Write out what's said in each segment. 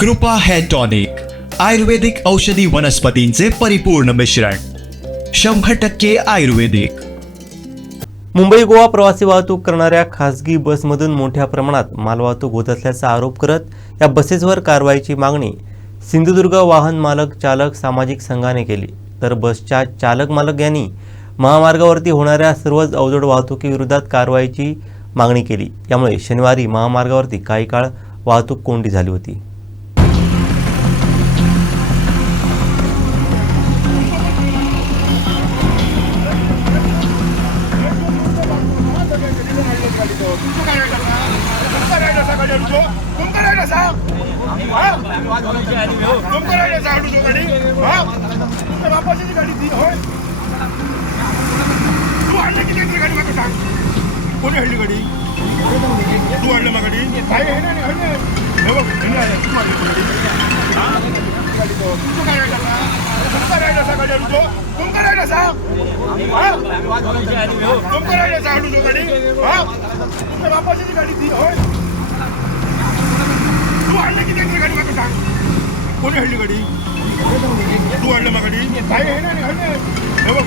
कृपा hair tonic आयुर्वेदिक औषधी वनस्पतींचे परिपूर्ण मिश्रण शंभर टक्के आयुर्वेदिक. मुंबई गोवा प्रवासी वाहतूक करणाऱ्या खासगी बसमधून मोठ्या प्रमाणात मालवाहतूक होत असल्याचा आरोप करत या बसेसवर कारवाईची मागणी सिंधुदुर्ग वाहन मालक चालक सामाजिक संघाने केली. तर बसच्या चालक मालक यांनी महामार्गावरती होणाऱ्या सर्वच अवजड वाहतुकीविरोधात कारवाईची मागणी केली. यामुळे शनिवारी महामार्गावरती काही काळ वाहतूक कोंडी झाली होती. कोणी हल्ली गाडी तू आणलं मग गाडी काय हे नाही हे हे बघ, तू आणली गाडी. तू काय तुमचा असा गाडी आणतो? तुमचा राहिला असा? तुमचा राहिला असा आणू गाडी? हा? तुमच्या बापाची गाडी ती, होय? तू आणली किती एकरी गाडी मला सांग. कोणी हल्ली गाडी तू आणलं मग गाडी काय हे नाही हे नाही. हे बघ,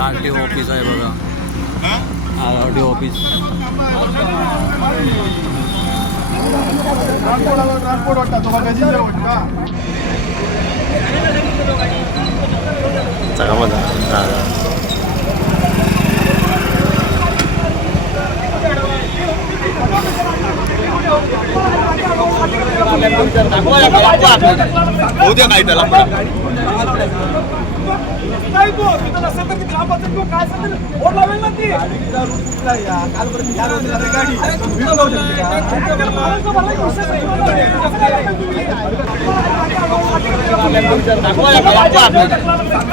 आर टी ऑफिस आहे बघा? R T office. वाटतं. का उद्या काय त्याला. नाही तो तिथं नसेल तर ती ग्रामपंचायत किंवा काय असेल तर ओढ लावेल ना ती नाही.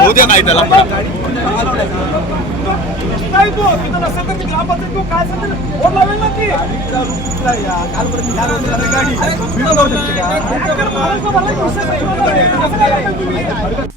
उद्या काय त्याला नाही तो तिथं नसेल तर ती ग्रामपंचायत किंवा काय असेल तर ओढ लावेल ना ती महाराष्ट्र